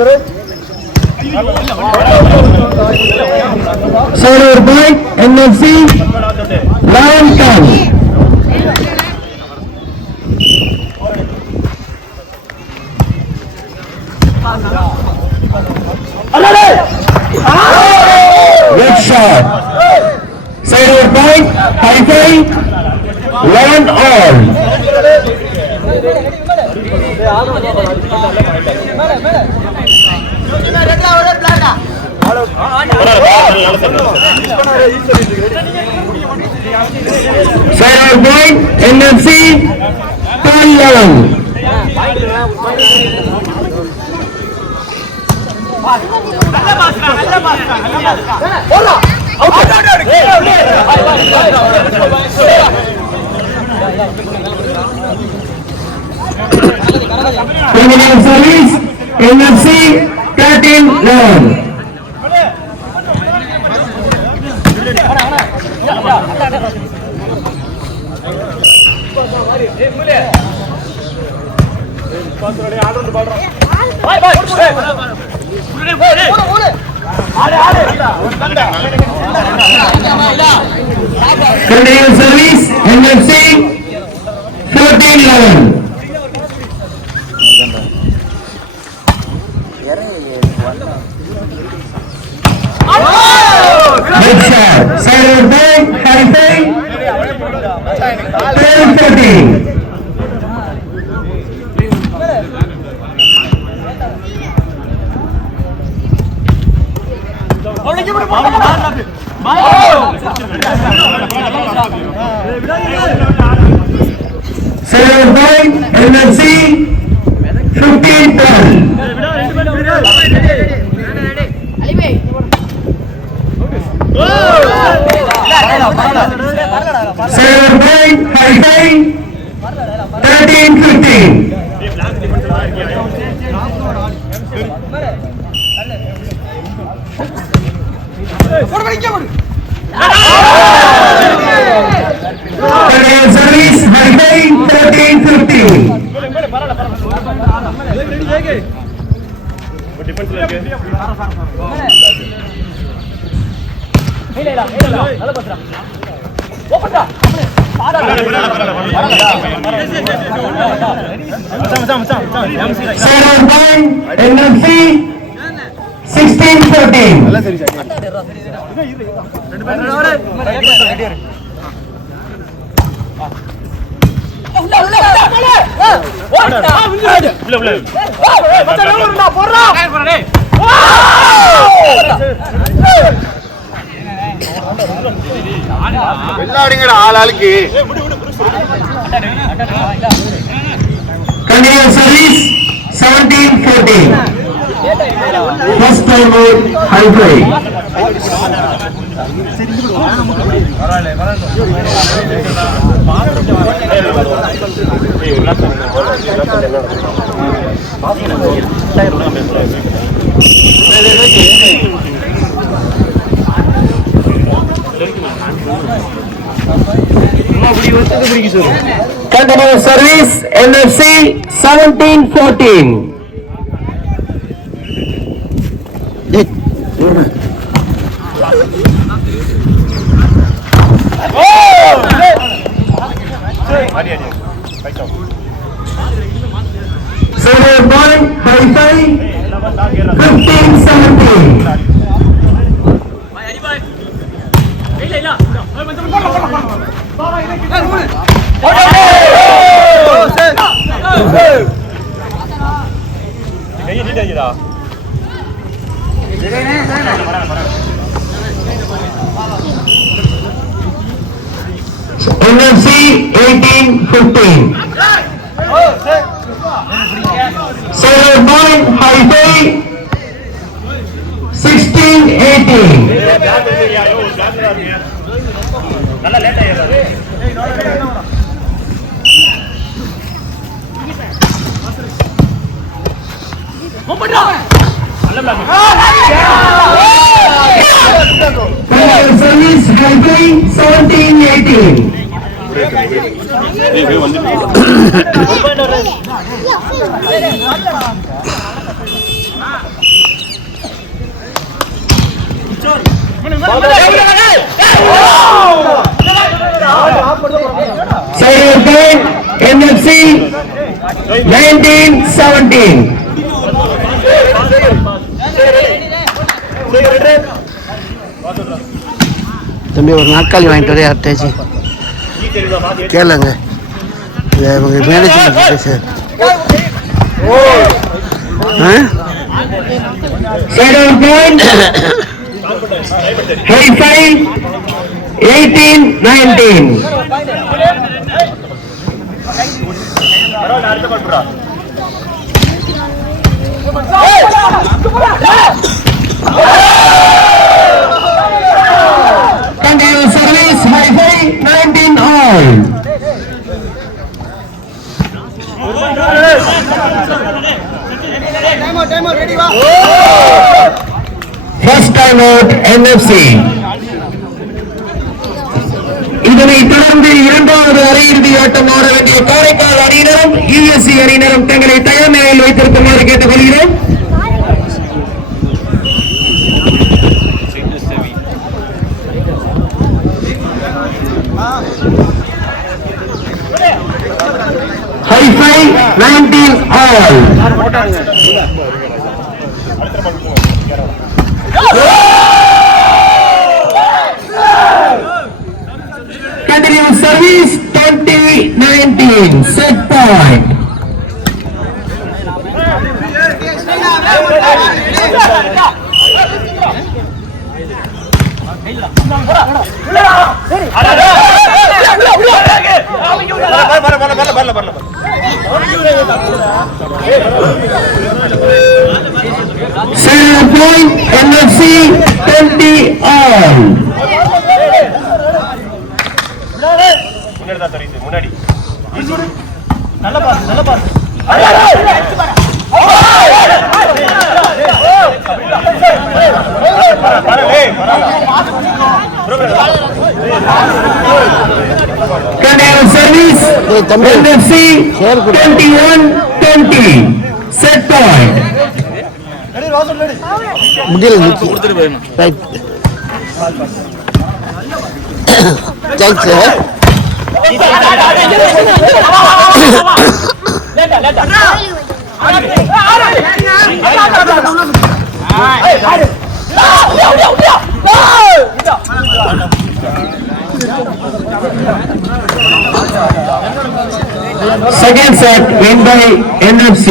Server point NFC Lion Khan. Good shot. Server point Hi-Fi Lion all. Server point NFC Tan Lawan. Terminal service NFC 13-11. Terminal service NFC 14-11. Good shot. Server point Hi-Fi 12-14. Server point NFC 15-12. Server point Hi-Fi 13-15. Terminal service Hi-Fi 13-15. Server point NFC 16-14. Continuous service 17-14. First time out Hi-Fi. Continuous service NFC 17-14. Server point Hi-Fi 15-17. NFC 18-15. Server point Hi-Fi 16-18. Service Hi-Fi 17-18. Server point NFC 19-17. தம்பி ஒரு நாற்காலி வாங்கிட்டு வரையா attach கேளுங்க management பேசு Server point Hi-Fi 18-19. Continue service Hi-Fi 19 all. First time out NFC. இதனைத் தொடர்ந்து இரண்டாவது அரையிறுதி ஆட்டம் ஆட வேண்டிய காரைக்கால் அணியினரும் யுஎஸ்சி அணியினரும் தங்களை தயார் நிலையில் வைத்திருக்குமாறு கேட்டுக்கொள்கிறோம். Hi-Fi 19 all. Continue service 20-19. Set point. Set point NFC 20 all. முன்னாடி நல்ல pass Continue service NFC 21-20. Set point. முடியல right thanks Second set win by NFC.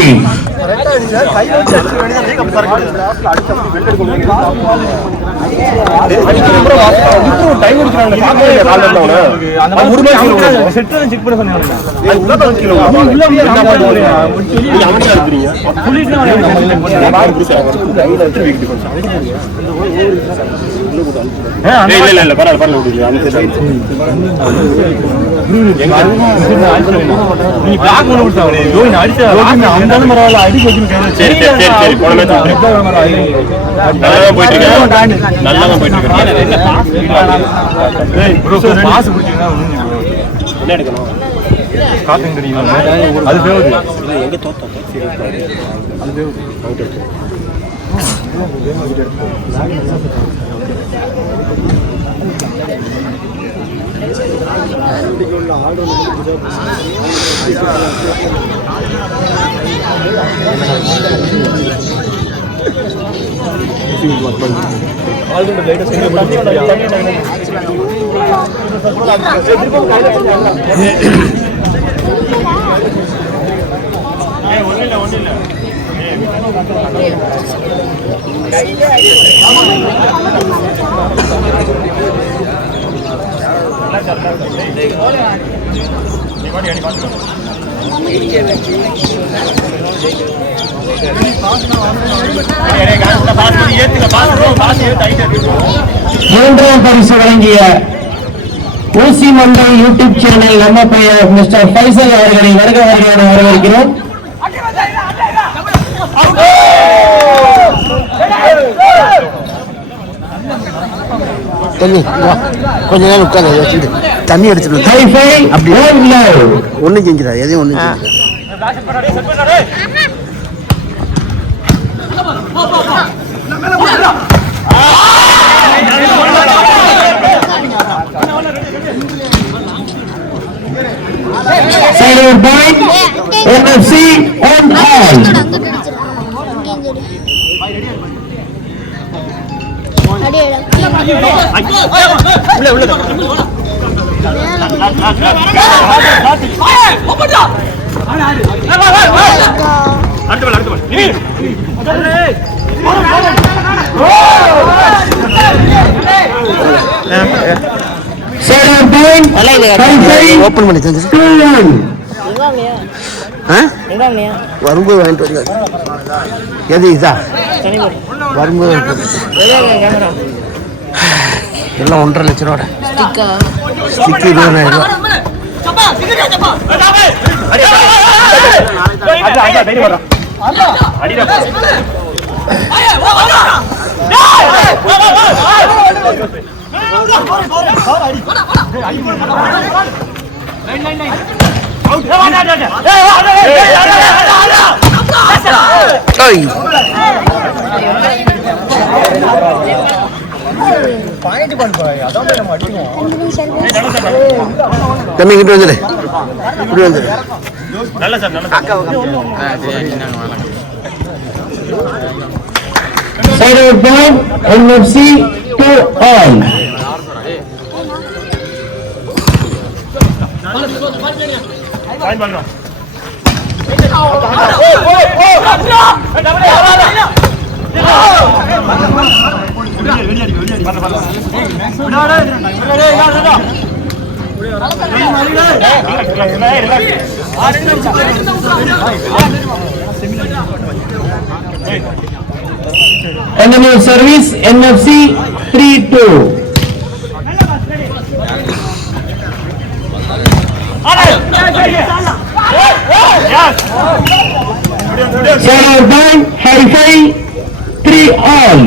மூன்றாம் பரிசு வழங்கிய ஊசி மண்டை யூடியூப் சேனல் நம்ம பெயர் மிஸ்டர் ஃபைசல் அவர்களை வருக வருகையான வரவேற்கிறோம். கொஞ்ச நேரம் உட்காந்து வச்சுட்டு தண்ணி எடுத்துட்டு அப்படி ஒன்றும் செஞ்சிடா எதையும் ஒன்றும் Side point, NFC on all. Side point, open பண்ணி தந்துச்சு 2-1. வரும்போது வாங்கிட்டு வந்தாரு. எது இதா வரும்போது வாங்கிட்டு வந்தாச்சு. எல்லாம் 1.5 லட்ச ரூபா ஸ்டிக் 20,000 ரூபா. தம்பி இங்கிட்டு வந்துடு, இப்படி வந்துடு. Side point, NFC to all. Enemy service NFC 3-2. Side point, Hi-Fi 3-all.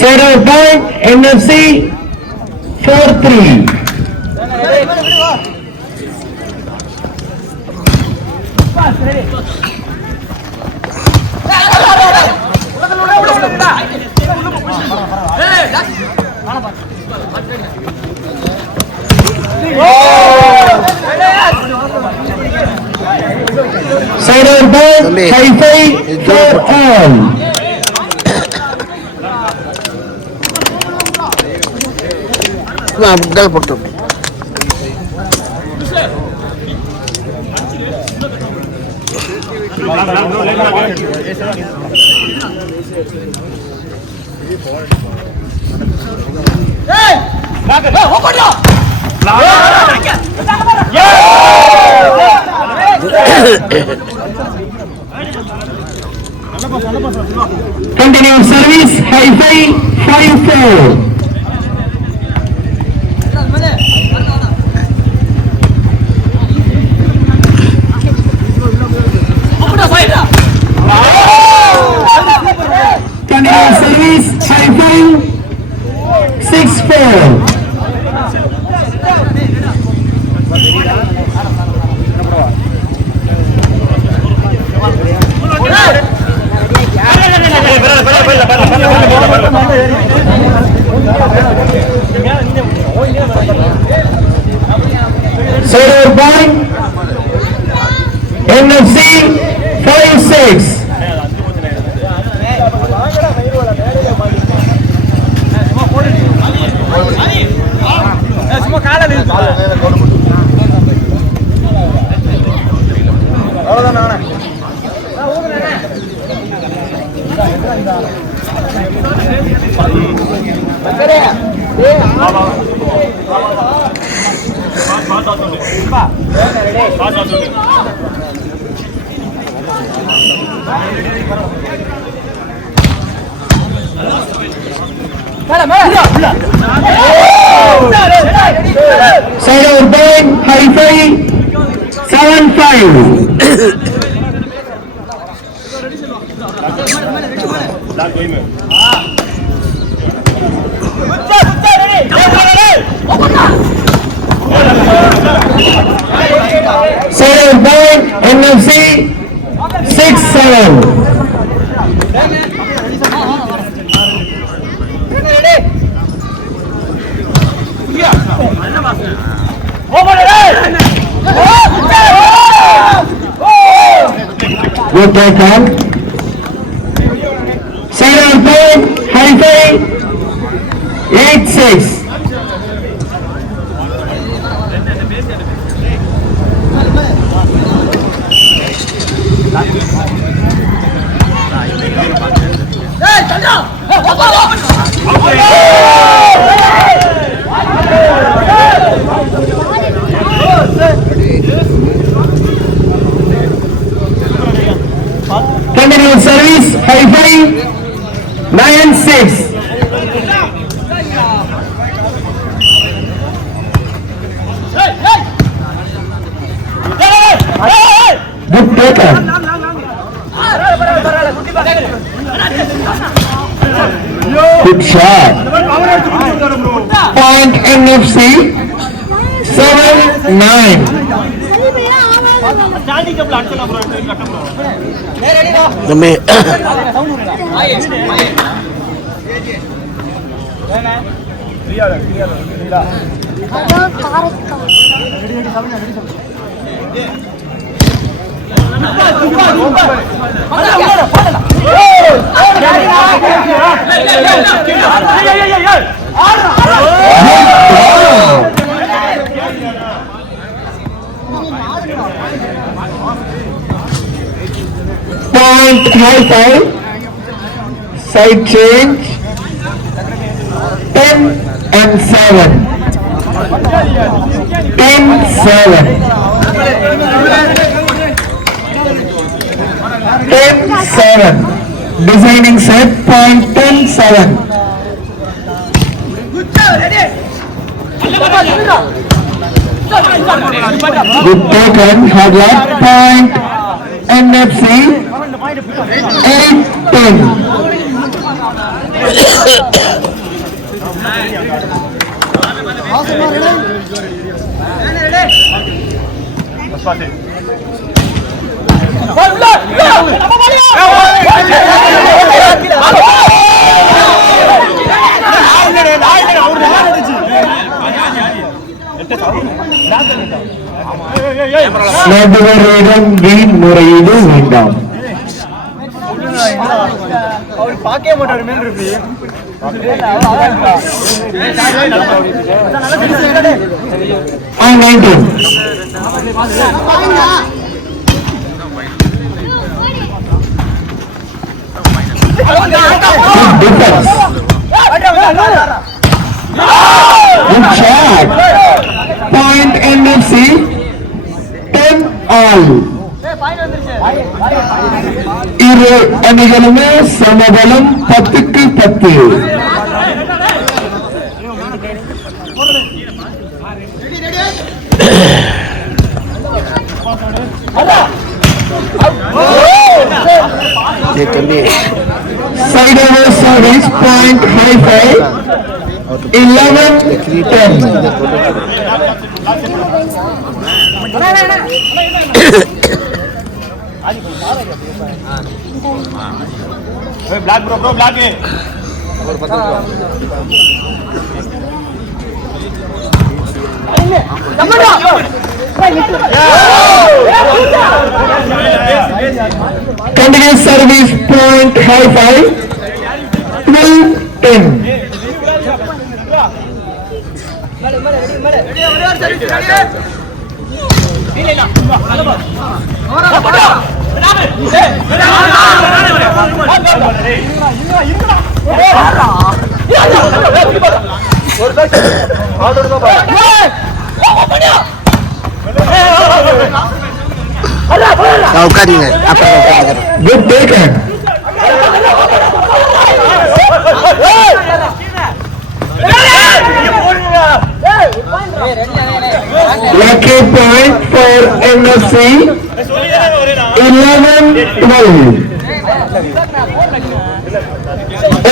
Zero point NFC 4-3. Zero point Hi-Fi 4-all. அப்படிதான் போட்டு Continue service Hi-Fi 5-4. Continue service Hi-Fi 6-4. Zero point NFC 5-6. Side out point, high-five, 7-5. Seven point NFC 6-7. Good take on. 7 point high-five 8-6. Continuous service, high-five, 9-6. Good taker. Good shot. Point NFC, 7-9. தம்பி Point high-five, side change, 10-7. 10-7. 10-7. Designing set, point 10-7. Good taken, headlock, point NFC 8-10. நடுவரிடம் வீண் முறையீடு வேண்டாம். Point NFC 10-all. இரு அணிகளுமே சமபலம் 10-10. Side over service, point high-five 11-10. Black bro black है Continuous service, point high-five 12-10. உட்காருங்க அப்புறம் உட்காருங்க. Good taken. Lucky NFC 11-12.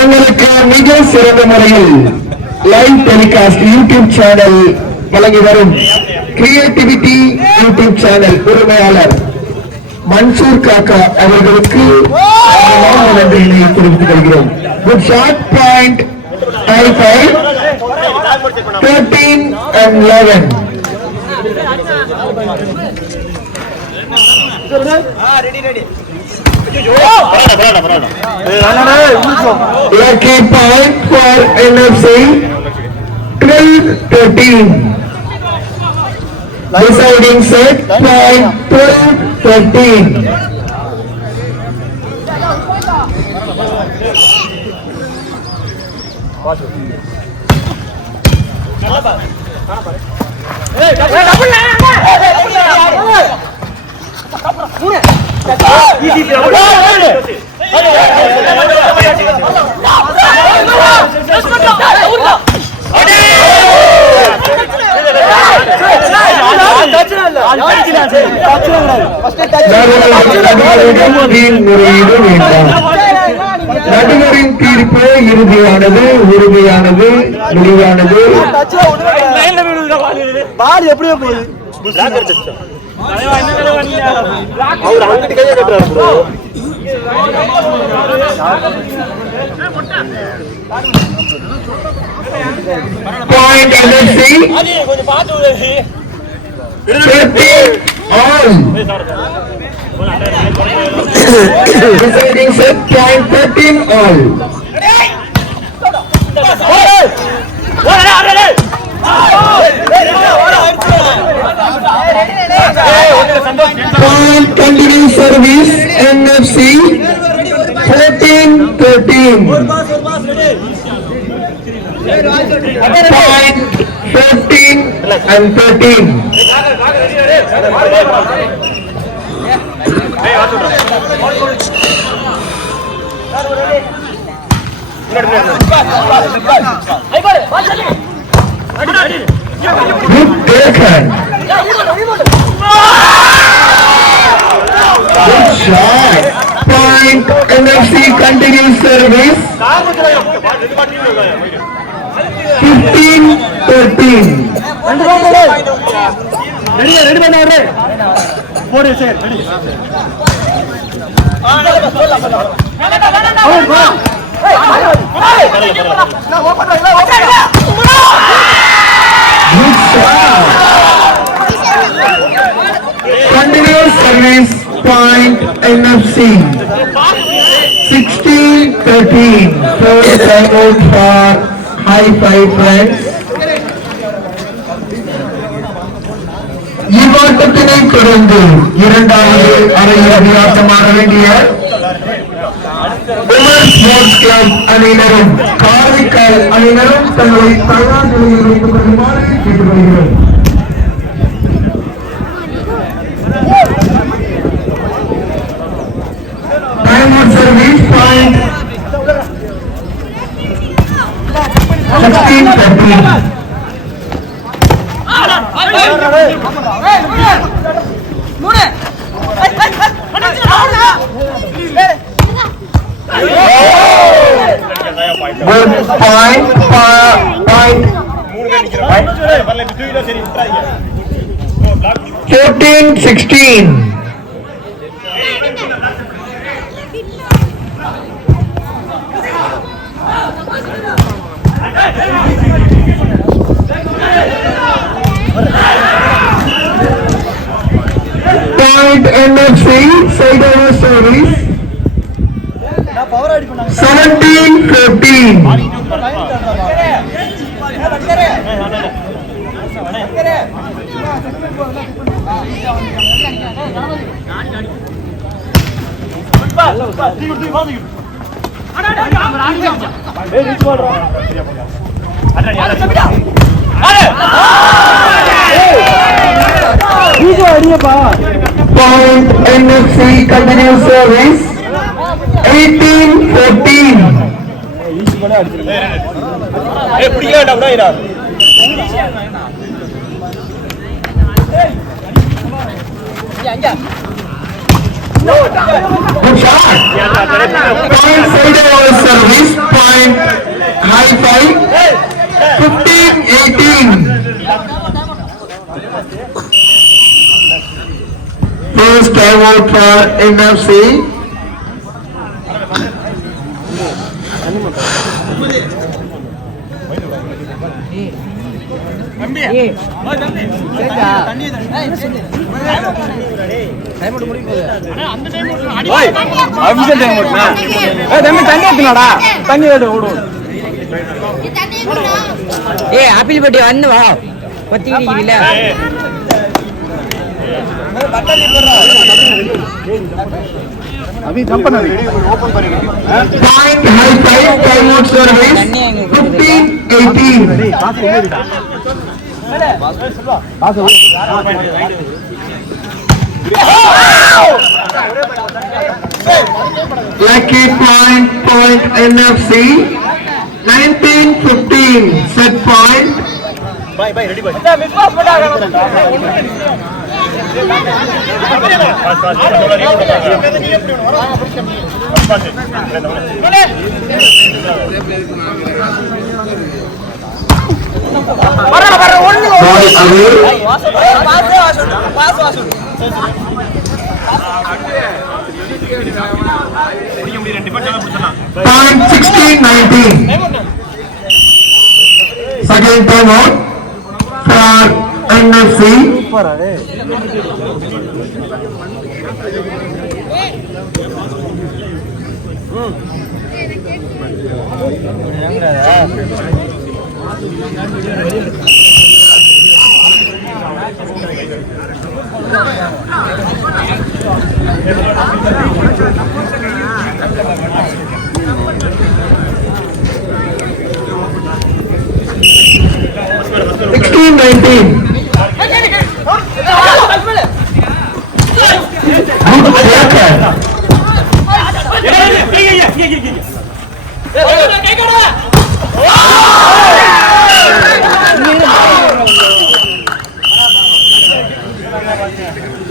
உங்களுக்கு மிக சிறந்த முறையில் லைவ் டெலிகாஸ்ட் யூடியூப் சேனல் வழங்கி வரும் கிரியேட்டிவிட்டி யூடியூப் சேனல் உரிமையாளர் மன்சூர் காக்கா அவர்களுக்கு நன்றியினை தெரிவித்துக் கொள்கிறோம். Good shot point 13 and 11. Lucky point for NFC 12-13. Deciding set point 12-13. நடுவரின் தீர்ப்பு இறுதியானது, உறுதியானது, முடிவானது. எப்படியோ போகுது Point NFC 13 all. Deciding set point 13 all. Point continue service NFC 14-13. Point 14 and 13. Good taken. Good shot. Point NFC continue service 15-13. Continuous service point NFC 16-13. Third time out for high five friends. இவ்வாட்டத்தினை தொடர்ந்து இரண்டாவது அரையிறுதி ஆட்டமாக வேண்டிய Umar sports club அணியினரும் காரைக்கால் அணியினரும் தங்களை தயார் நிலையில் வைத்துக் கொள்ளுமாறு கேட்டுக்கொள்கிறோம். Time out service point 16-13. Good point. 14-16. Point NFC side over service 17-14. Point NFC continuous service 18-14. Good shot. Point side over service. Point high five. 15-18. First time out for NFC. Apple பட்டி வந்து வா பத்தி இல்ல Point high five. Time out service. 15-18. Lucky point NFC. 19-15. Set point. ready boy. Point 16-19. Second time out for NFC.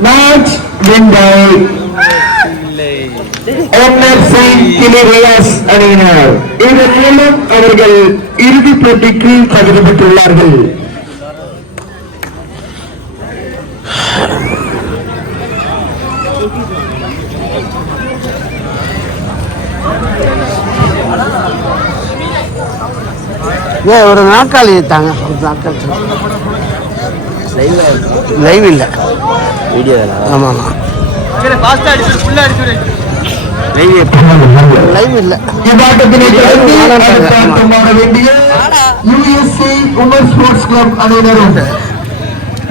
Match win by NFC கிளிரியாஸ் அணியினர். இதன் மூலம் அவர்கள் இறுதிப் போட்டிக்கு தகுதி பெற்றுள்ளார்கள். ஒரு நாற்காலி தாங்க, ஒரு நாற்காலி லைவ் இல்லை, வீடியோ. ஆமாம் லைவ் இல்லை. இவ்வாட்டத்தினை ஆட வேண்டிய யுஎஸ்சி உமன் ஸ்போர்ட்ஸ் கிளப் அணியினரும்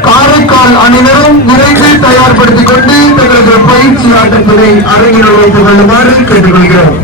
காரைக்கால் அணியினரும் விரைவில் தயார்படுத்திக் கொண்டு தங்களது பயிற்சி ஆட்டத்தினை அரங்கில் வைத்துக் கொள்ளுமாறு கேட்டுக்கொள்கிறோம்.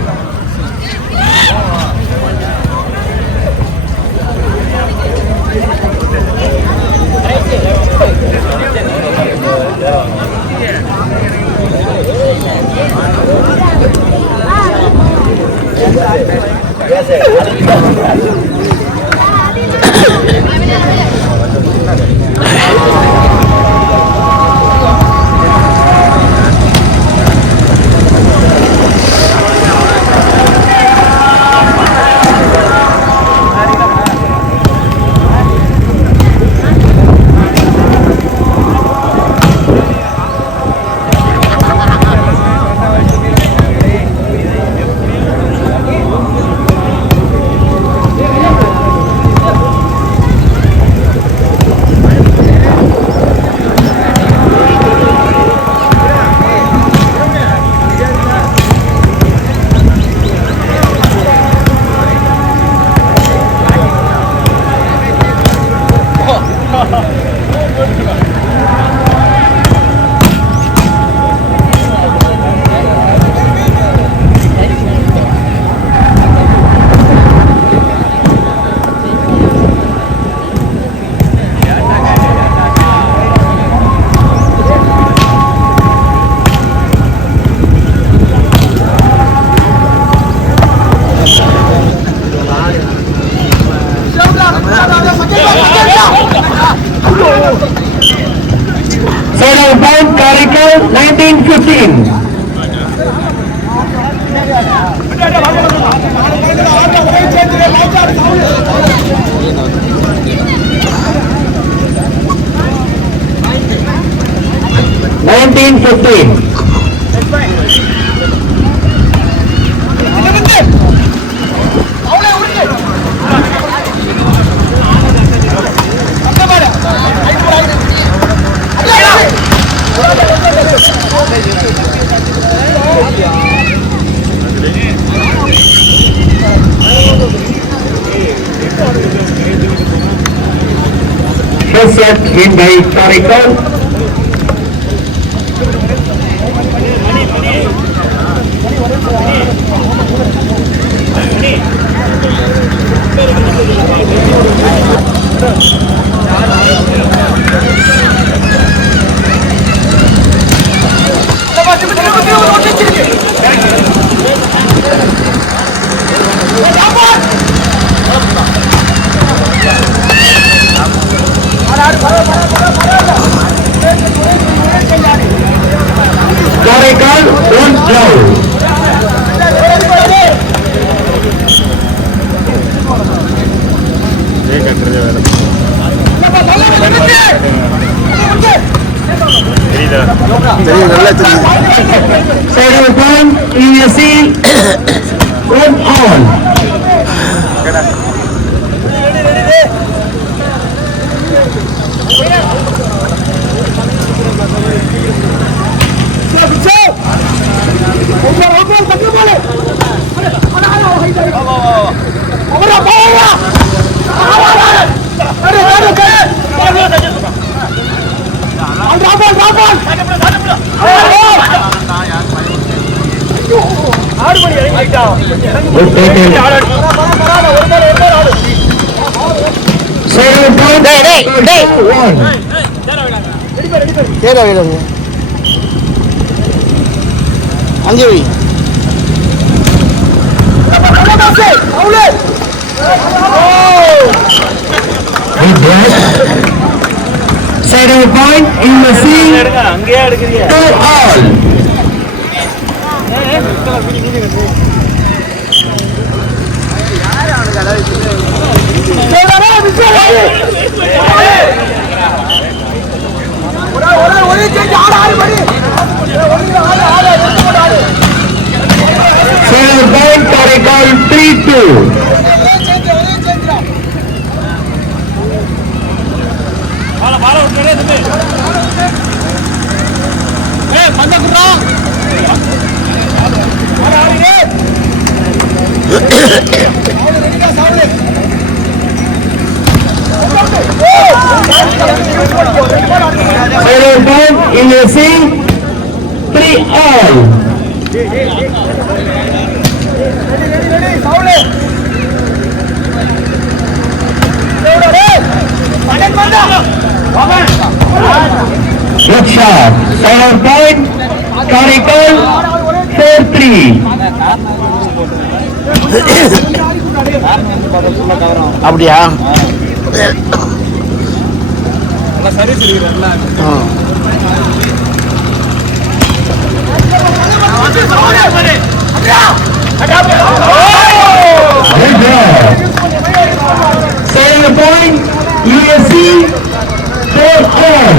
15. First set win by Karikal. Karikal one blow. Second point, USC one on. Good taken. Second point, one. தேடா வேணுங்க அங்கே போய் Second point, USC அங்கேயே எடுக்கிறீங்க 2 all. Second point, Karikal 3-2. Second point, USC 3 all. Good shot. Second point, Karikal 4-3. அப்படியா Good job. Second point, USC 4 all.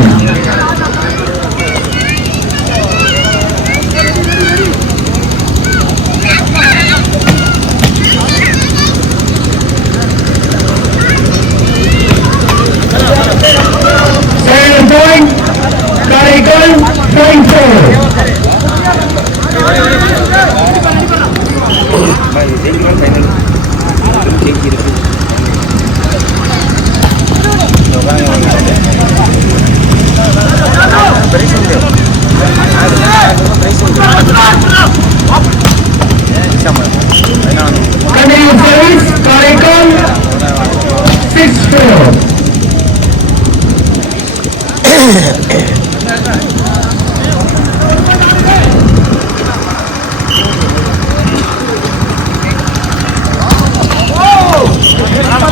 Second point, Karikal 5-4. Continue service, Karikal 6-4.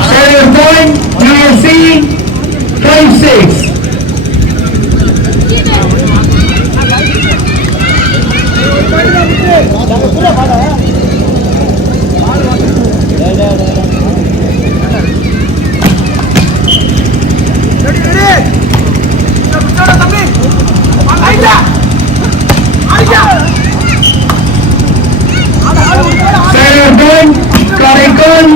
Second point, USC 5-6. 7-5.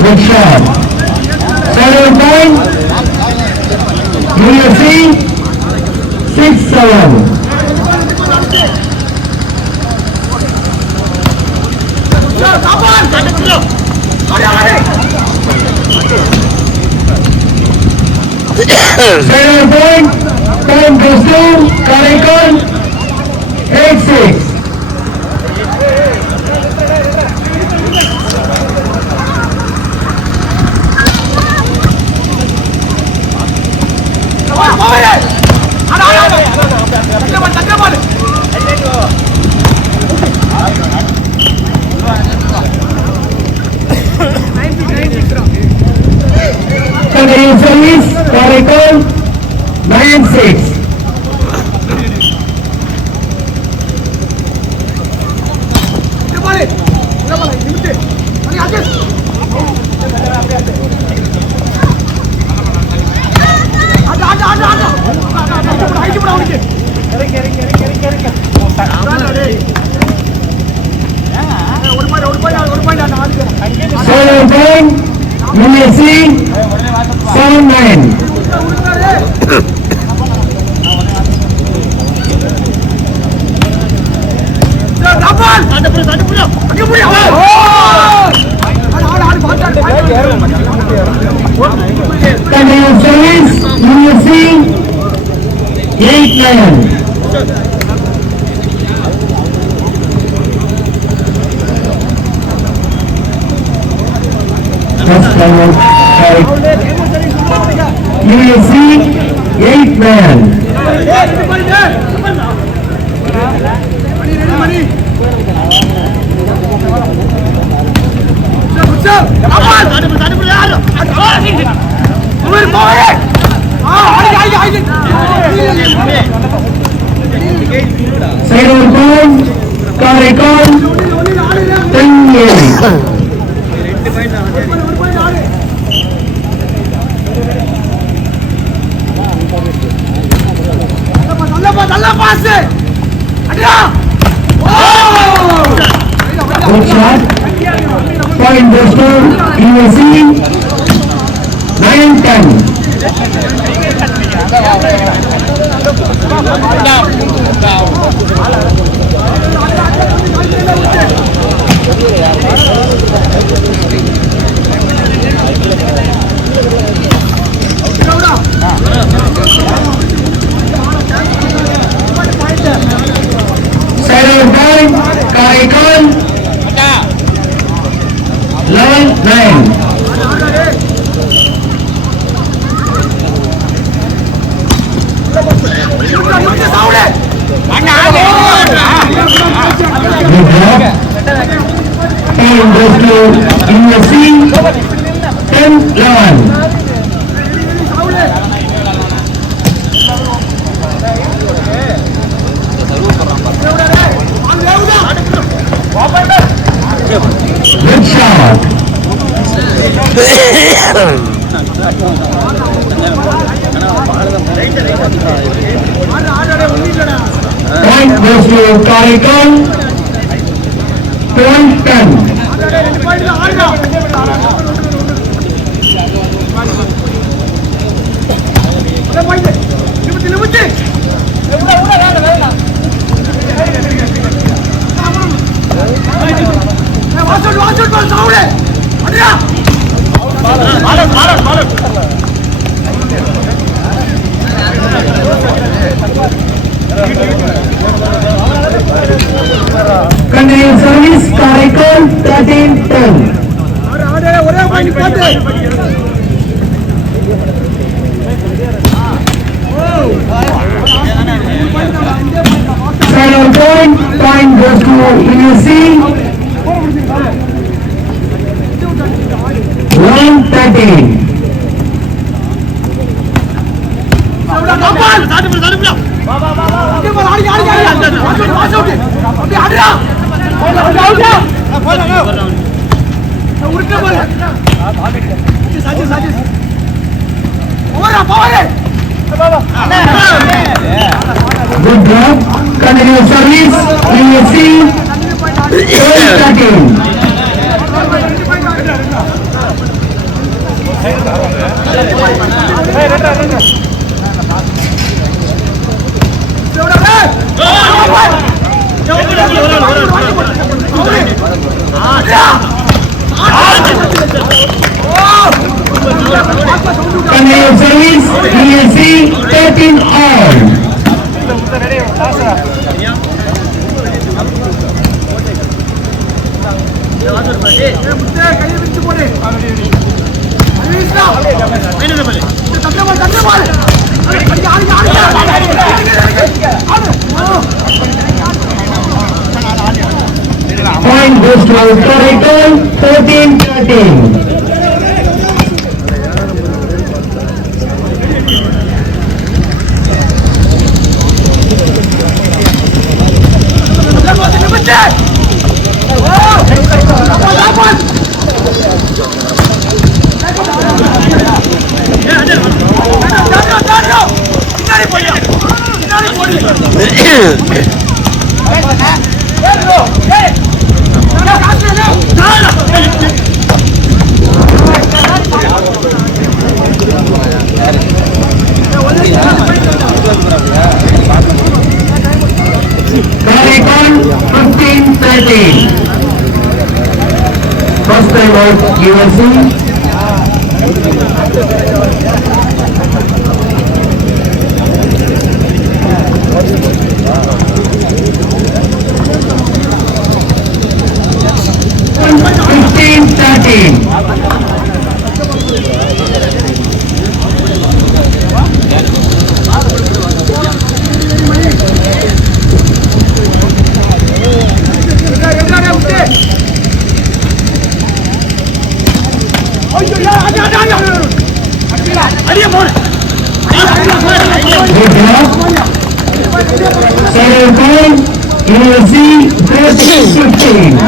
Good shot. 7-5. UFC 6-7. Center point goes to Karaikal 8-6. Continue service, Karaikal 9-6. USC 7-9. Continue service, USC 8-9. USC 8-9. Center point, Karaikal 10-8. Good shot. Point goes to USC 9-10. Center point, Karaikal 11-9. Good job. Point goes to USC 10-11. Good shot. Point goes to Karaikal 12-10. Continue service, Karaikal 13-10. Center point goes to USC 1-13. Good job. Continue service. USC. Starting. Continue service. USC 13 all. Point goes to Authority 14-13. First time out USC. Second point, USC 13-15.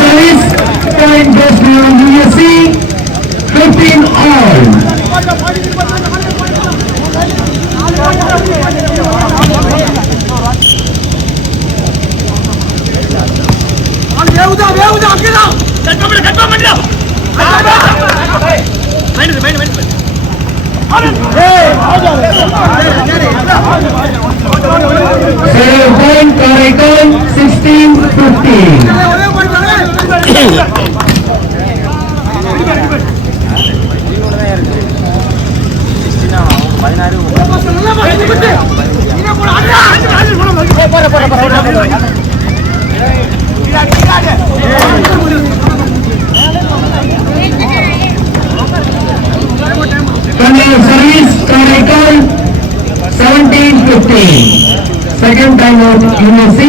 Service point goes to USC 15 all. Second point, Karaikal 16-15. Continue service, Karaikal 17-15. Second time out USC.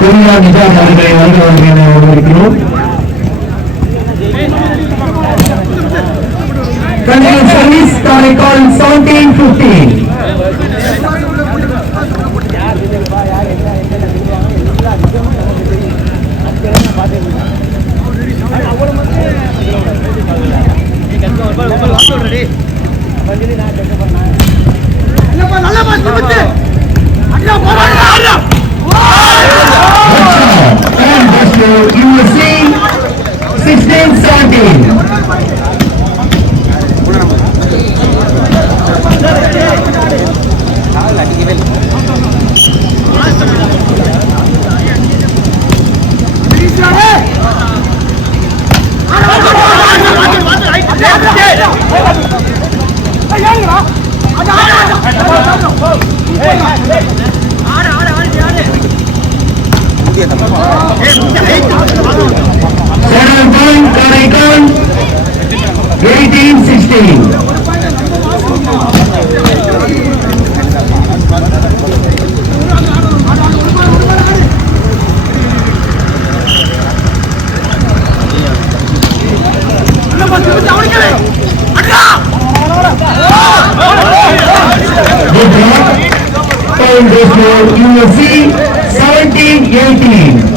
Kurnia Nizam அவர்களை வரவேற்கிறோம். Continue service, Karaikal 17-15. USC 16-17. Karekan 18-16. Point goes for USC 17-18.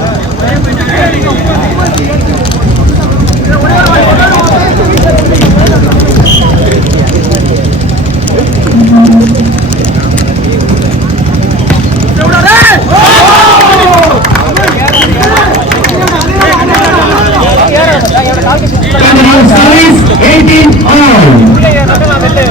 Series 18 on.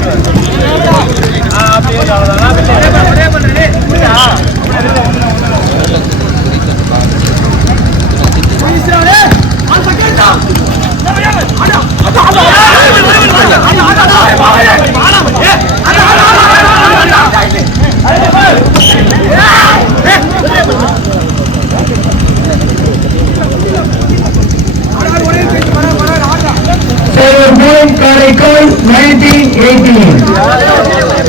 Karekan 19-18.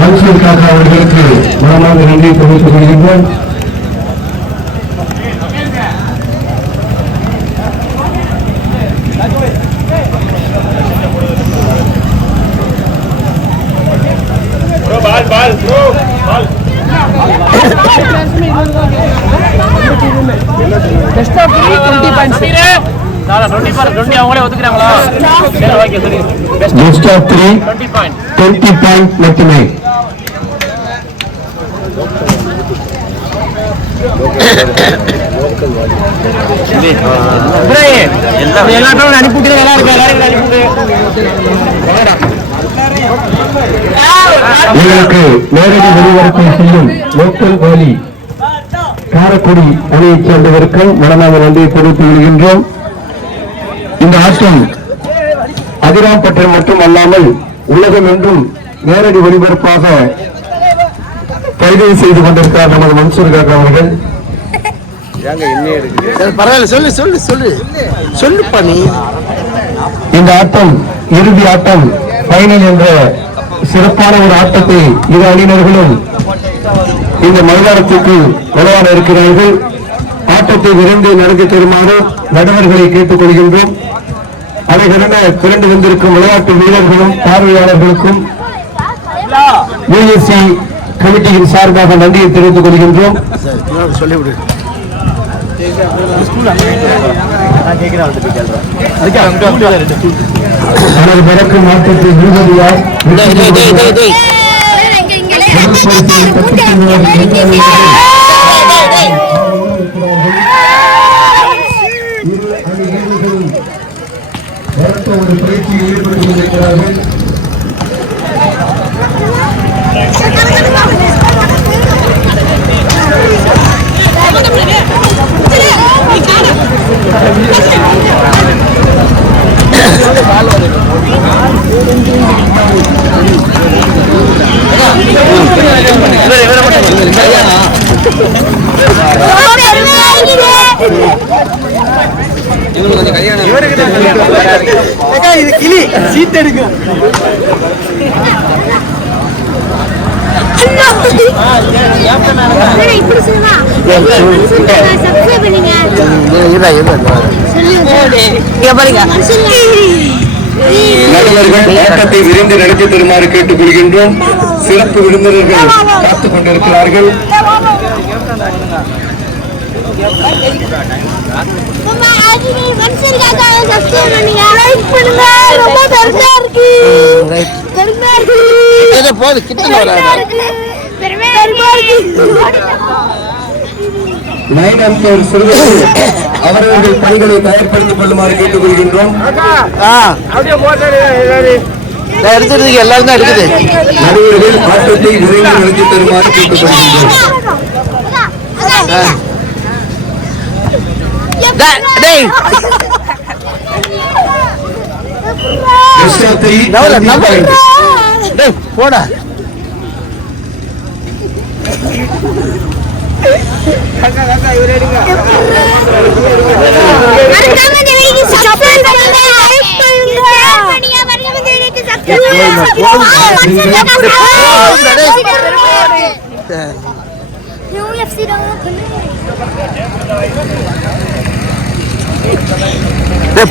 Mansoor காக்கா அவர்களுக்கு மனமார்ந்த நன்றி தெரிவித்துக் கொள்கின்றோம். அவங்களே ஒத்துக்கிறாங்களா? Best of 3 20 point மட்டுமே. உங்களுக்கு நேரடி ஒளிபரப்பை செய்யும் லோக்கல் வாலி காரக்குடி அணியைச் சேர்ந்தவர்கள் மனமார்ந்த நன்றியை தெரிவித்துக் கொள்கின்றோம். இந்த ஆட்டம் அதிராம்பட்டணம் மட்டுமல்லாமல் உலகம் என்றும் நேரடி ஒளிபரப்பாக கைது செய்து கொண்டிருக்கிறார் நமது மன்சூர் காக்கா அவர்கள். பரவாயில்ல, சொல்லு சொல்லு சொல்லு சொல்லு பண்ணி. இந்த ஆட்டம் இறுதி ஆட்டம் ஃபைனல் என்ற சிறப்பான ஒரு ஆட்டத்தை இரு அணியினர்களும் இந்த மைதானத்துக்கு விளையாட இருக்கிறார்கள். ஆட்டத்தை விரைந்து நடத்தி தருமாறு நடுவர்களை கேட்டுக் கொள்கின்றோம். அதைவிட திரண்டு வந்திருக்கும் விளையாட்டு வீரர்களும் பார்வையாளர்களுக்கும் யுஎஸ்சி கமிட்டியின் சார்பாக நன்றியை தெரிவித்துக் கொள்கின்றோம். சொல்லிவிடு. தனது பறக்கும் ஆட்டத்தை நீதியார் ஒரு பயிற்சியில் ஈடுபட்டுக் கொண்டிருக்கிறார்கள். இது கிளி சீட் எடுக்க ஆட்டத்தை விரைந்து நடத்தி தருமாறு கேட்டுக் கொள்கின்றோம். சிறப்பு விருந்தினர்கள் காத்துக் கொண்டிருக்கிறார்கள். போது கிட்ட லைன் அம்பையர் சிறுவர்கள் அவரவர்கள் பணிகளை தயார்படுத்திக் கொள்ளுமாறு கேட்டுக்கொள்கின்றோம். எடுத்துருக்கு எல்லாரும் தான் எடுக்குது. நடுவர்கள் ஆட்டத்தை விரைந்து நடத்தி தருமாறு கேட்டுக்கொள்கின்றோம். போடா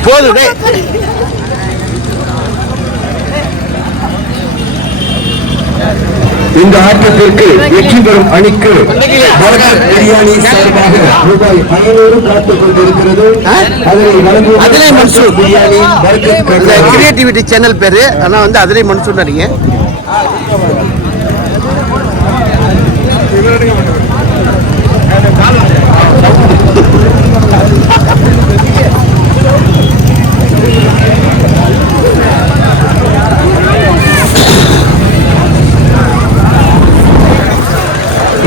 போதும். இந்த ஆட்டத்திற்கு வெற்றி பெறும் அணிக்கு பர்கர் பிரியாணி சார்பாக ரூபாய் 500 காத்துக் கொண்டிருக்கிறது. அதனை வழங்குவது அதிலே Mansoor biryani burger creativity channel பேரு. ஆனா வந்து அதிலே மன்சூர் நடிங்க.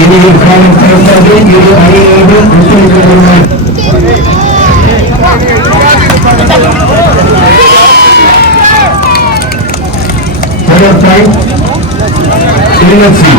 இனியும் காலம் சிறப்பாக இரு அணியோடு ஒத்துழைத்துள்ளனர். Kilinochchi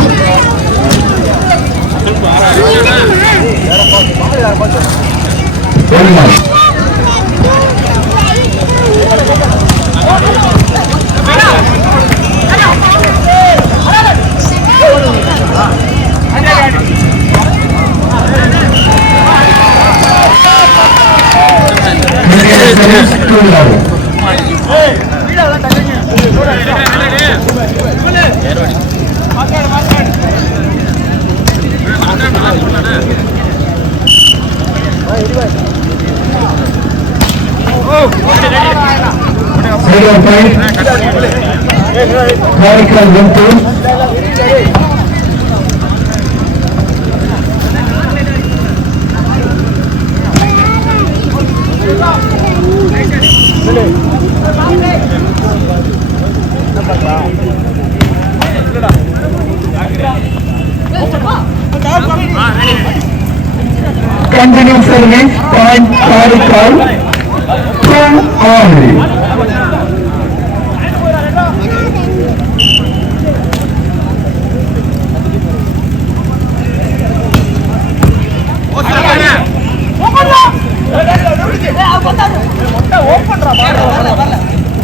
Karaikal Vembur continue service point Karakal 2-all.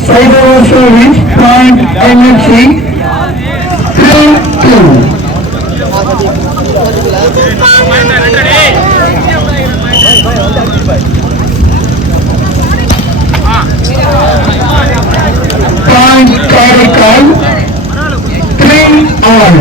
Side over service point NFC 3-2. Point Karakal 3-all.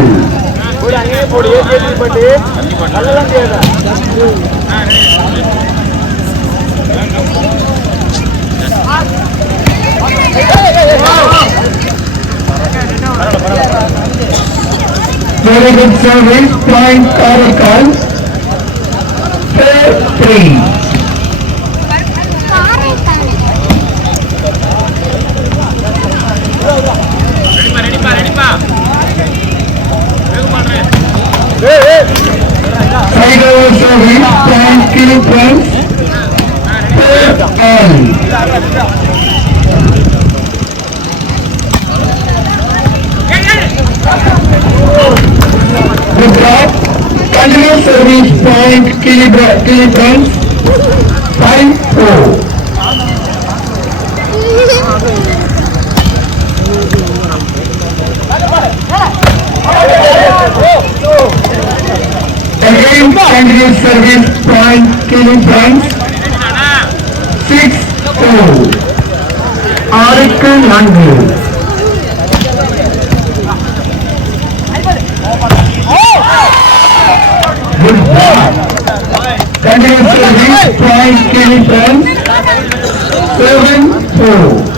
Very good service, point Karakal 4-3. Side over service, point Kilopens 4-all. Good job. Continue service point Kilopens 5-4. Again, continue service point Kilopens 6-4. Article 4. Good job. Continue service point Kilopens 7-4.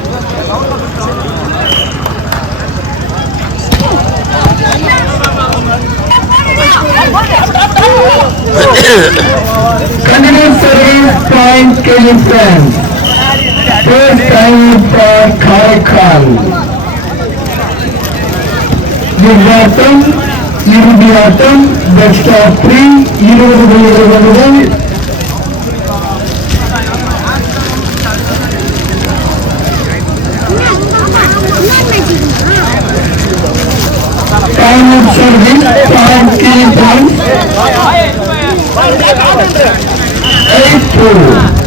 Continuous service point KG France. First time for Karaikal. Yurvatam, Yurubiatam, best of 3, Yurubiatam. Time of service, 5 KG France. 8-4.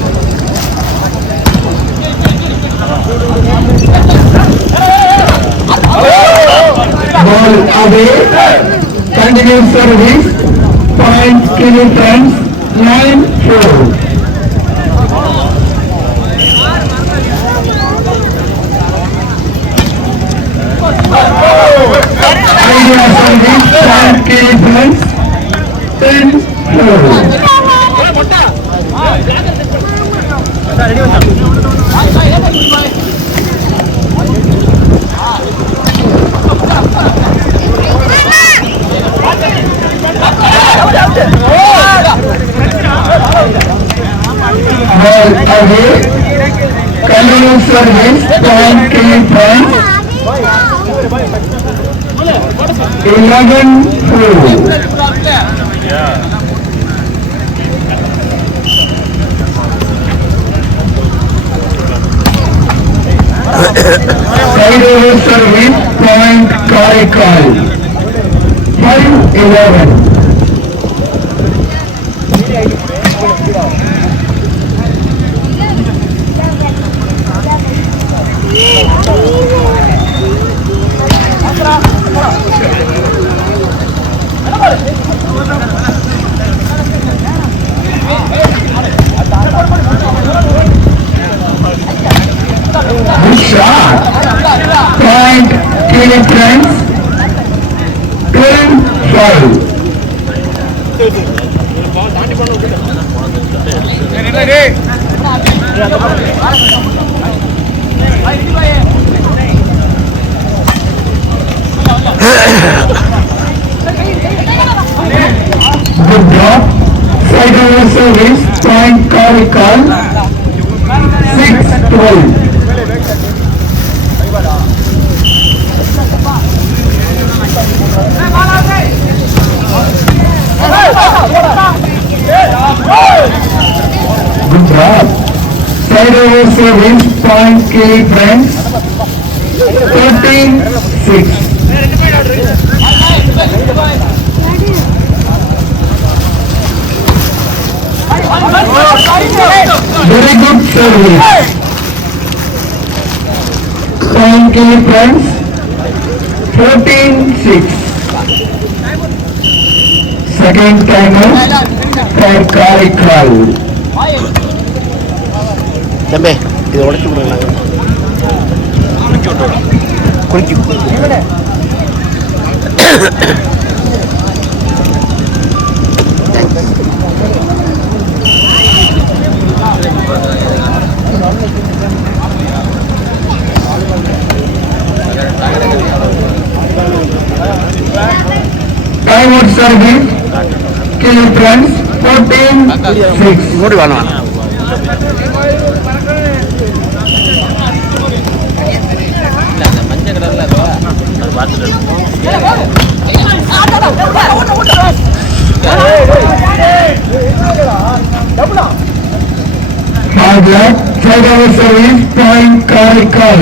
Ball away, continuous service, point KG France, 9-4. Idea service, point KG France, 10-4. Ball away, continuous service, point KG France, 11-4. Side over service, point Karaikal, 5-11. Good shot. Point KG France, 12-5. Good drop. Side over service, point Karaikal, 6-12. Good job. Side over service, point KG France, 13-6. Very good service. Point KG France, 14-6. Second timer for Karaikal. தம்பி இதை உடச்சி விடுங்க குளிச்சு Time out service, KG France, 14-6. மூடி வேணாம் Hard luck, side over service, point Karaikal,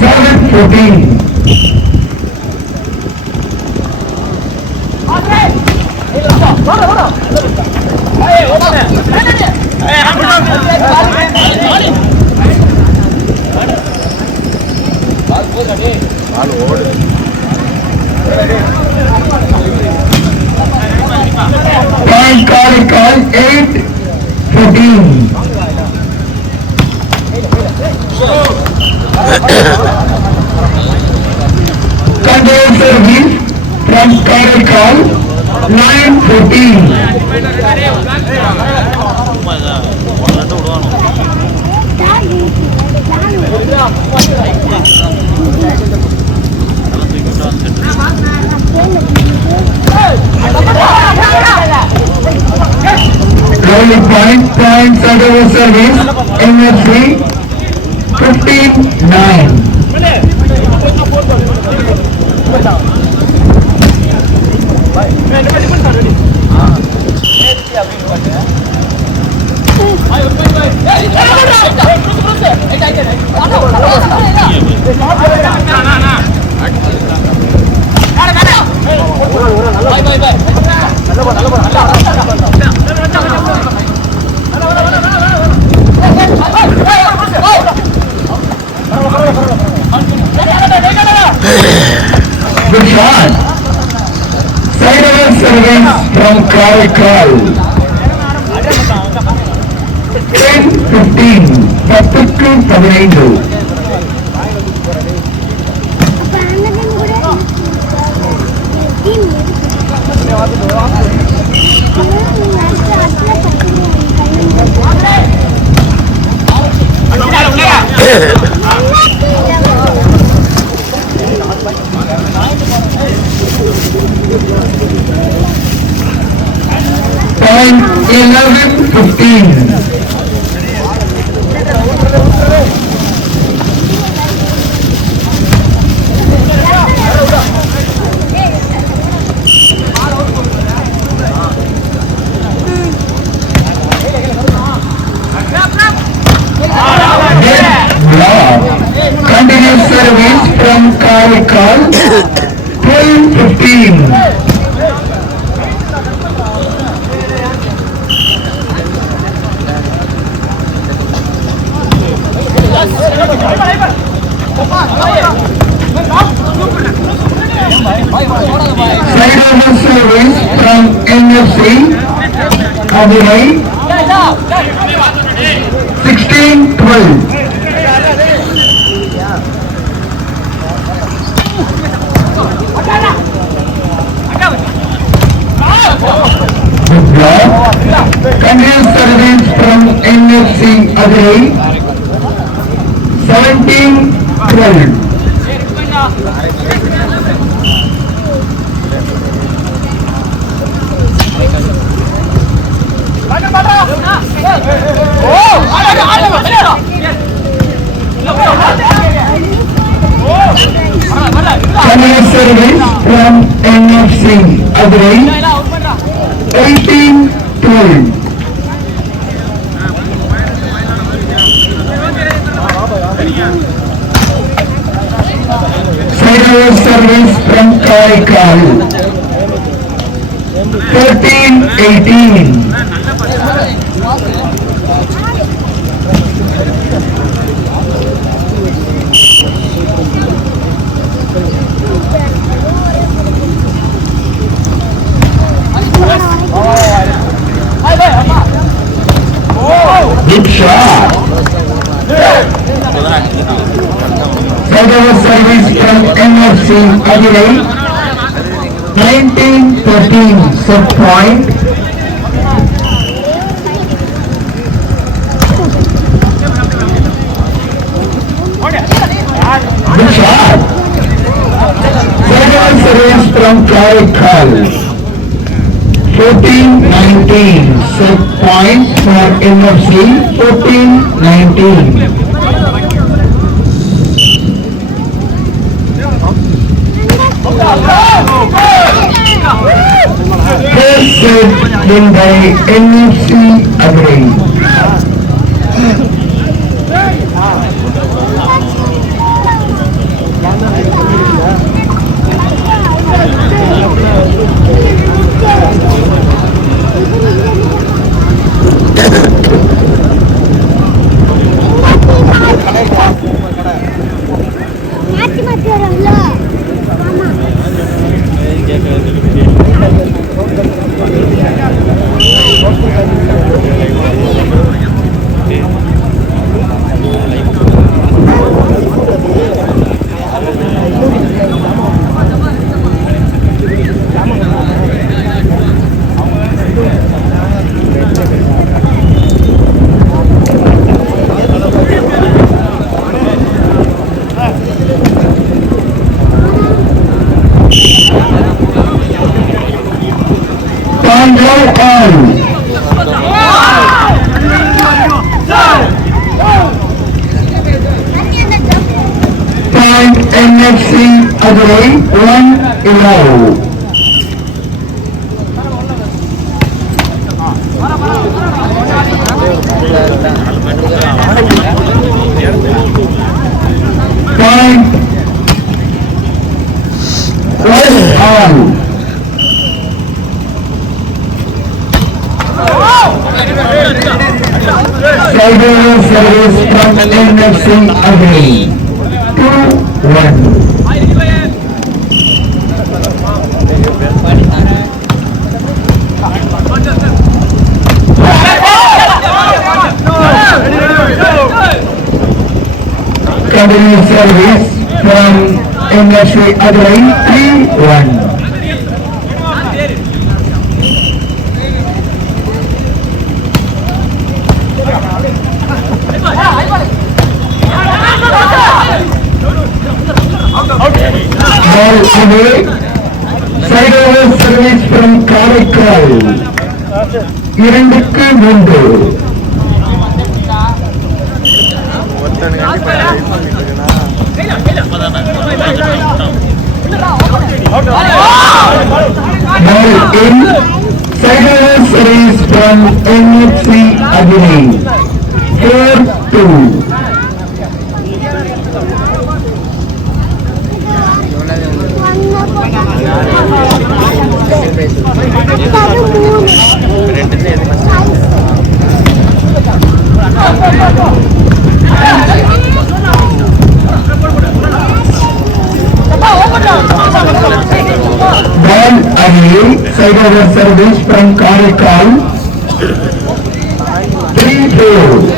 7-14. Point Karaikal, 8-14. Control service from Karaikal, 9-14. Points out of service. NFC 15-9. Good shot. Sideways service from Karikal. 10-15. 10-15. Point 11-15. Continuous service from Karikal. 12-15. Sideover service from NFC Aburai 16-12. Good block. Continuous service from NFC Aburai 17-12. Continuous service from NFC Aburai 18-12. Sideover service from Karikal 13-18. Good shot. Sideover service from NFC Aburai 19-13. Set point. Good shot. Sideover service from Karikal 14-19. Set point for NFC 14-19. First set win by NFC Aburai. Go on. NFC Adurai 1-11. Point 1-all. Service from NFC Adurai 2-1. Continue service from NFC Adurai 3-1. Ball away. Side over service from Karaikal 2-3. Ball in. Side over service from NFC Adurai 4-2. Ball away, side over service from Karaikal 3-4.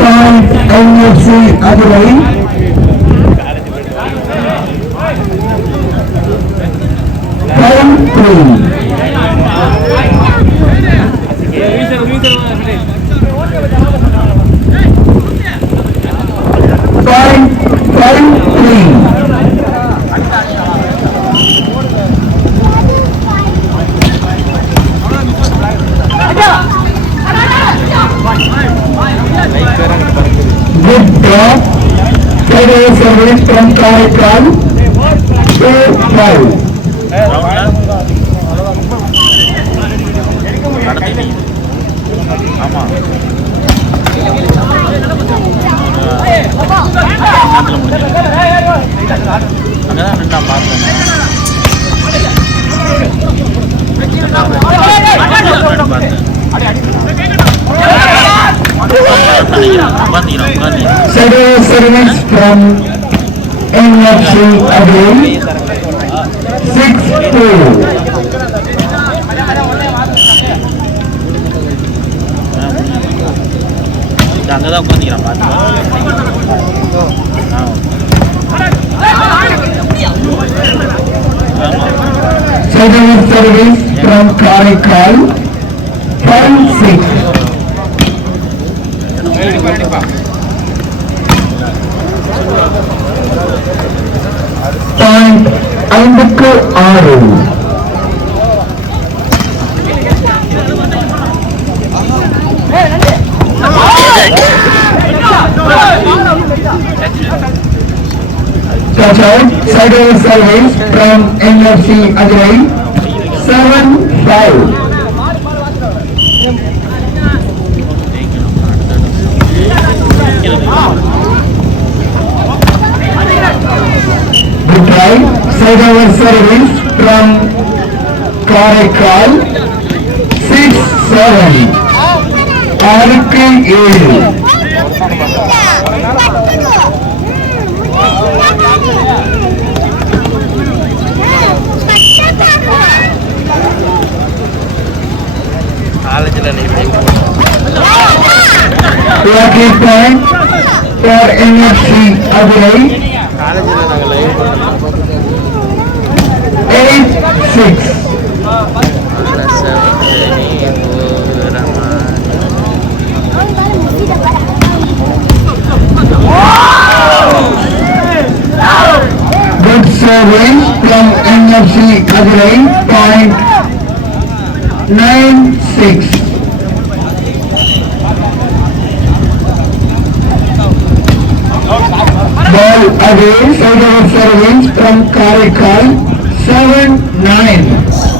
Point NFC Adurai 5-3. Point 5-3. Good drop. Side over service from Karaikal 2-5. Side over service from NFC Adurai 6-4. அங்கதான் உட்காந்துக்கிறான் பாத்து. Side over service from Karaikal 5-6. Point 5-6. Touch out, side over service from NFC Adurai 7-5. Good try, side over service from Karaikal 6-7. 6-7. Lucky point for NFC Adurai 8-6. service from NFC Aguilay, point 96. Ball away, side of service from Karaikal, 7-9.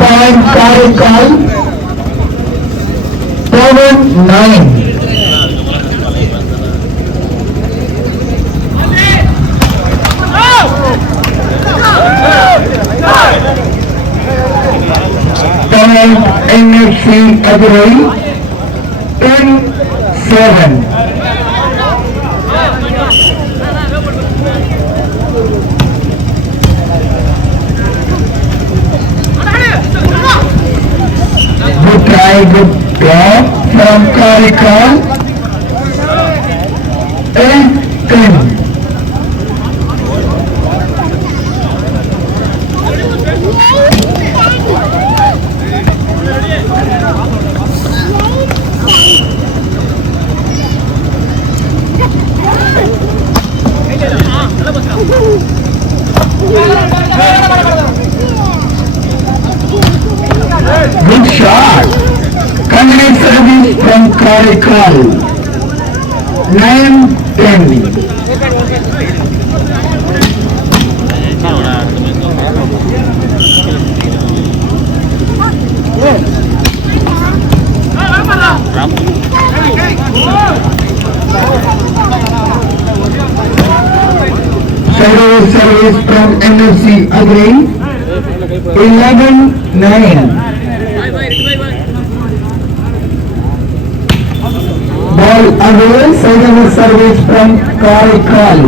Point Karaikal, 7-9. Point NFC Aguilay, 10-7. Good try, good drop from Karaikal, 8-10. Good shot. Candidate service from Karaikal, 9-10. Side service from NFC Aguilay, 11-9. Ball away, side service from Karaikal,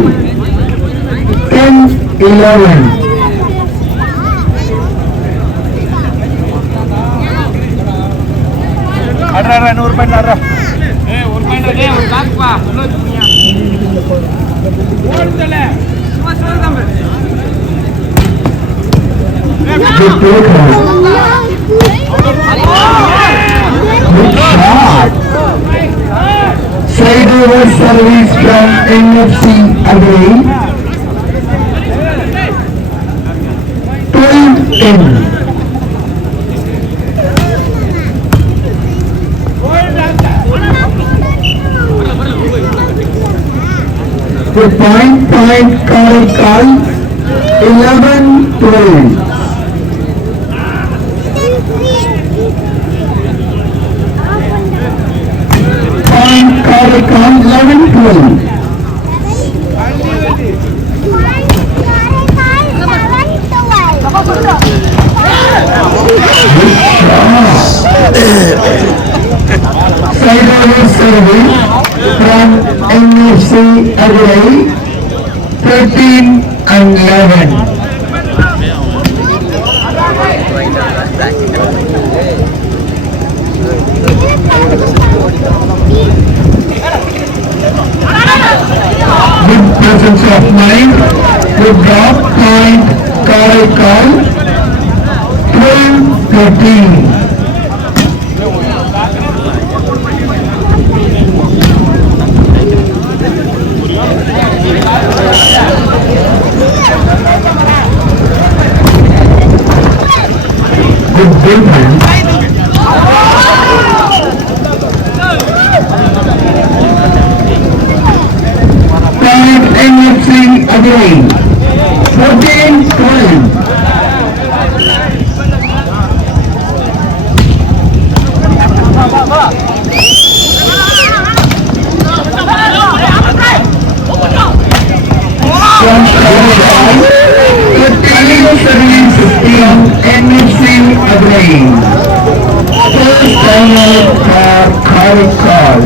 10-11. Good taker. Good shot. Side over service from NFC Aguilay, 12-10. Good point Karaikal, 11-12. Point Karaikal, 11-12. Side over service from NFC Aguilay, 13-11. Good presence of mind, good drop, point Karaikal, 12-13. Good bullpen. Point NFC Aguilay, 14-12. From Karaikal, 15 NFC Aguilay. First time out for Karaikal.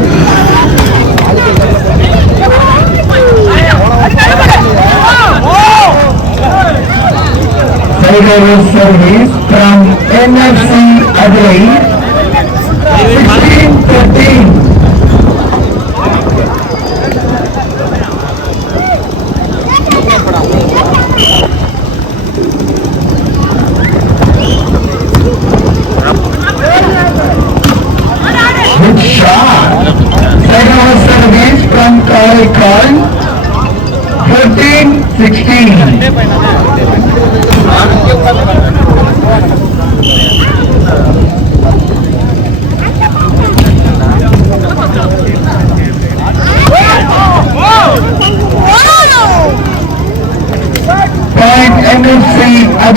Side over service from NFC Aguilay, 16-13.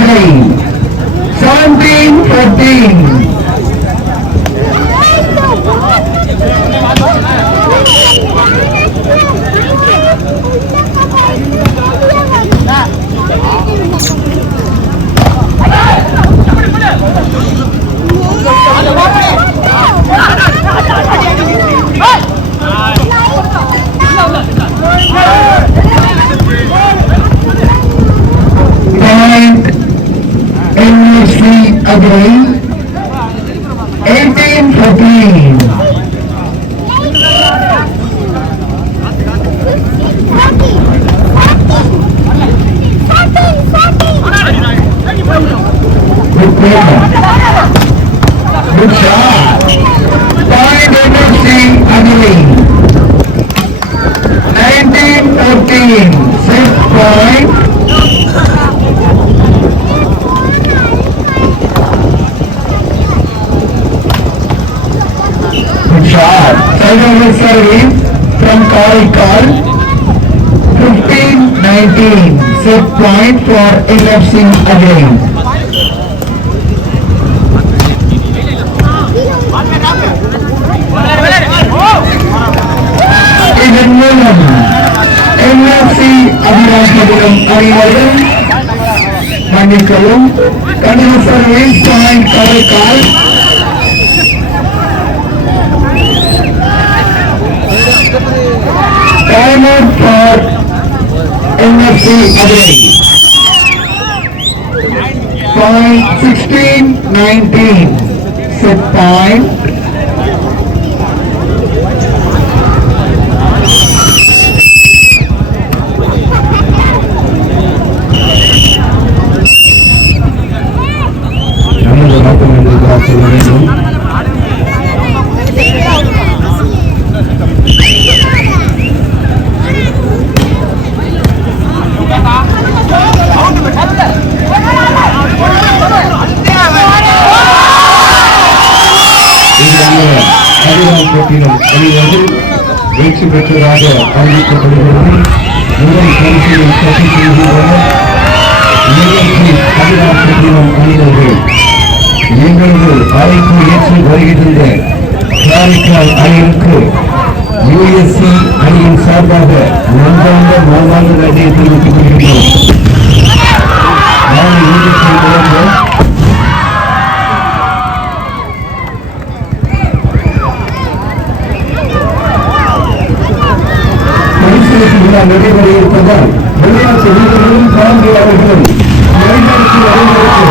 அதனை 17-14. NFC again 18-14. Good shot. Point NFC again 19-14. Set point. Final service from Karikal 15-19. Set point for NFC again. இதன் மூலம் NFC அபிலாஷபுரம் அணிவர்கள் மன்னிக்கவும் கண்டிப்பாக service point Karaikal. Timer for NFC again. Point 16-19. Set point. வெற்றி பெற்றதாக அறிவிக்கப்படுகிறது. முதல் பரிசீலனை சரி செய்கின்றனர் அணியினர்கள். எங்களது அழைப்பு ஏற்று வருகின்ற காரைக்கால் அணியிற்கு யுஎஸ்சி அணியின் சார்பாக நன்றாக நன்றியை தெரிவித்துக் கொள்கின்றோம். நாளை இறுதிக்கு முழங்க நடைபெற இருப்பதால் விளையாட்டு வீரர்களும் சார்ந்தவர்களும் நடைபெற்று அவர்கள்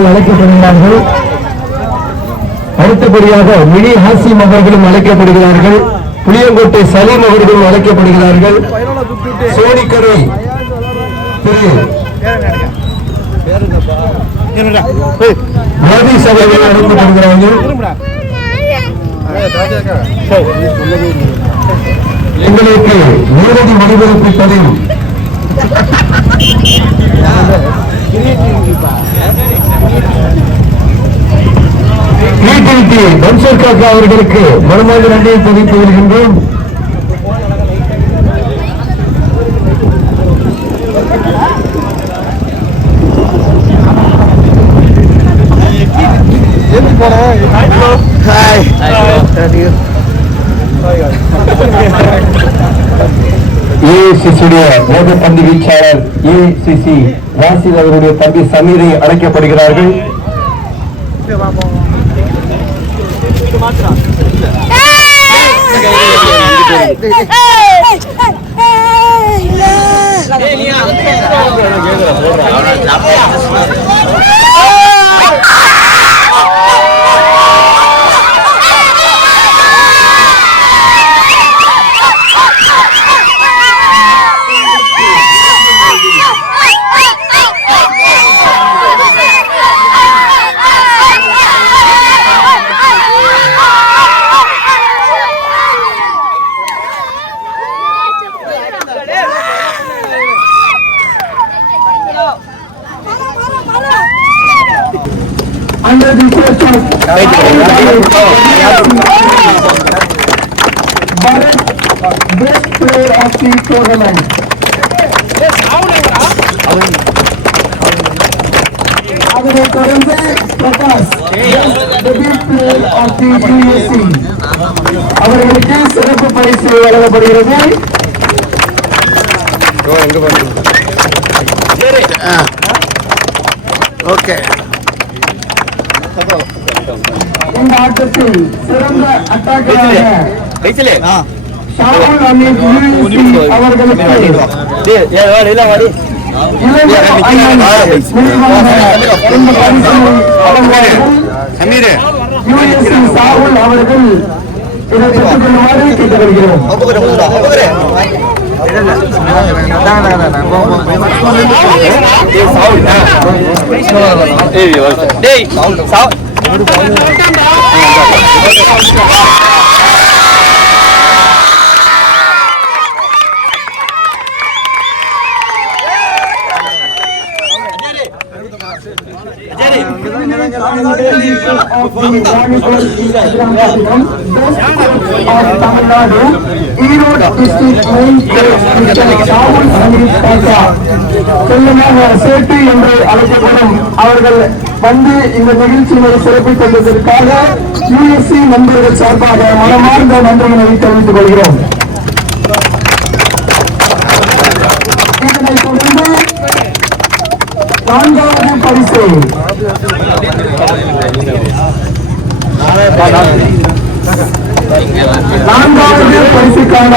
அழைக்கப்படுகிறார்கள். அடுத்தபடியாக மினி ஹாசிம் அவர்களும் அழைக்கப்படுகிறார்கள். புளியங்கோட்டை சலீம் அவர்களும் அழைக்கப்படுகிறார்கள். சோனிக்கரை மோதீஸ் அவர்கள் அழைக்கப்படுகிறார்கள். எங்களுக்கு நேரடி ஒளிபரப்பு பதிவு பன்சர் காக்கா அவர்களுக்கு மனமார்ந்த நன்றியை தெரிவித்து வருகின்றோம். பந்து வீச்சாளர் ஏசிசி ராசில் அவருடைய தம்பி சமீரை அழைக்கப்படுகிறார்கள். Under the pressure, best player of the tournament. அதனை தொடர்ந்து Prakash the best player of the USC. அவர்களுக்கு சிறப்பு பரிசு வழங்கப்படுகிறது. ஓகே. இந்த ஆட்டத்தில் சிறந்த அட்டாக்கராக ஷாவுல் அமீத் USC அவர்களுக்கு சாகுல் அவர்கள் இதை பெற்றுக் கொள்ளுமாறு கேட்டுக்கொள்கிறோம். சேட்டு என்று அழைக்கப்படும் அவர்கள் வந்து இந்த நிகழ்ச்சியை சிறப்பித்ததற்காக USC நண்பர்கள் சார்பாக மனமார்ந்த நன்றியினை தெரிவித்துக் கொள்கிறோம். இதனைத் தொடர்ந்து நான்காவது பரிசு நான்காவது பரிசுக்கான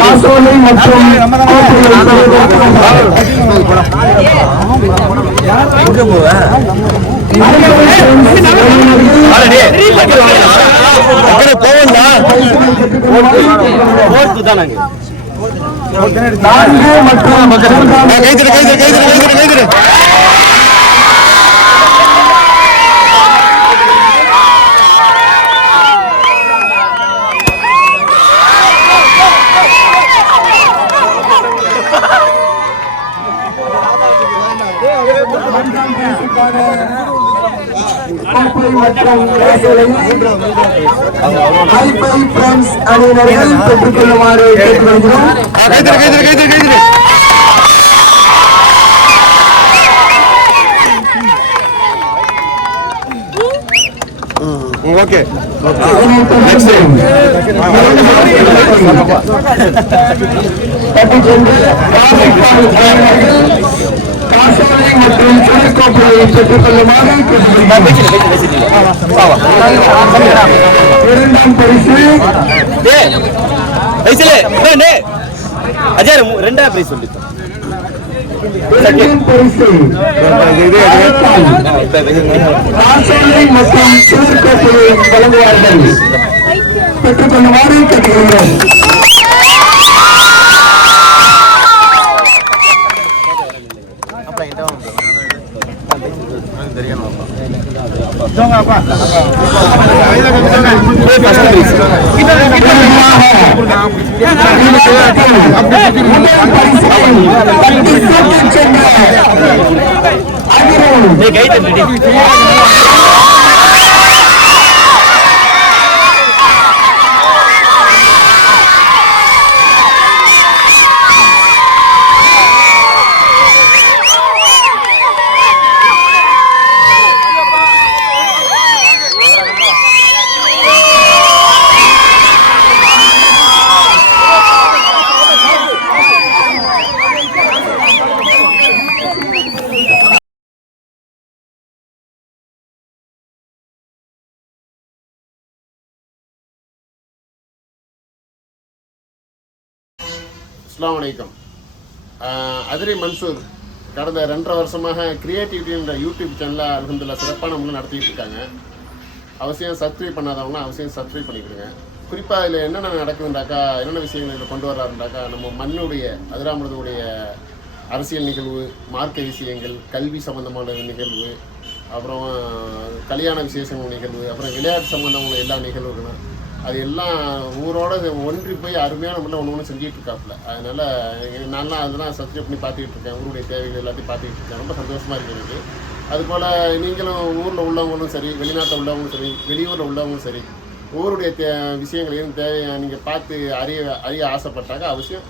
காசோலை மற்றும் நான்கு மற்றும் அணியினர்கள் பெற்றுக் கொள்ளுமாறு கேட்டுக்கொள்கிறோம். காசோலை மற்றும் சுழற்கோப்பையை பெற்றுக் கொள்ளுமாறு இரண்டாம் பரிசு ரெண்டாவது பிரைஸ் சொல்லி பரிசு காசோலை மற்றும் சுழற்கோப்பையை வழங்குவார்கள். பெற்றுக் கொள்ளுமாறு கேட்டுக்கொள்கிறோம். தெரியும் அஸ்ஸலாமு அலைக்கும். அதிரி மன்சூர் கடந்த 2.5 வருஷமாக கிரியேட்டிவிட்டி என்ற யூடியூப் சேனலில் அல்ஹம்துலில்லாஹ் சிறப்பான முறையில் நடத்திட்டு இருக்காங்க. அவசியம் சப்ஸ்கிரைப் பண்ணாதவங்க அவசியம் சப்ஸ்கிரைப் பண்ணிக்கிடுங்க. குறிப்பாக இதில் என்னென்ன நடக்குதுண்டாக்கா, என்னென்ன விஷயங்கள் இதில் கொண்டு வர்றாருண்டாக்கா, நம்ம மண்ணுடைய அதிராமிரதனுடைய அரசியல் நிகழ்வு, மார்க்க விஷயங்கள், கல்வி சம்பந்தமான நிகழ்வு, அப்புறம் கல்யாண விசேஷங்கள் நிகழ்வு, அப்புறம் விளையாட்டு சம்பந்தமான எல்லா நிகழ்வுகளும் அது எல்லாம் ஊரோட ஒன்றி போய் அருமையான முறையில் ஒன்று செஞ்சுட்டு இருக்காப்புல. அதனால் நான்லாம் அதெல்லாம் சப்ஸ்கிரைப் பண்ணி பார்த்துக்கிட்டு இருக்கேன். ஊருடைய தேவைகள் எல்லாத்தையும் பார்த்துக்கிட்டு இருக்கேன். ரொம்ப சந்தோஷமாக இருக்குது எனக்கு. அதுபோல் நீங்களும் ஊரில் உள்ளவங்களும் சரி, வெளிநாட்டில் உள்ளவங்களும் சரி, வெளியூரில் உள்ளவங்களும் சரி, ஊருடைய விஷயங்கள் எதுவும் தேவை நீங்கள் பார்த்து அறிய ஆசைப்பட்டாக்க அவசியம்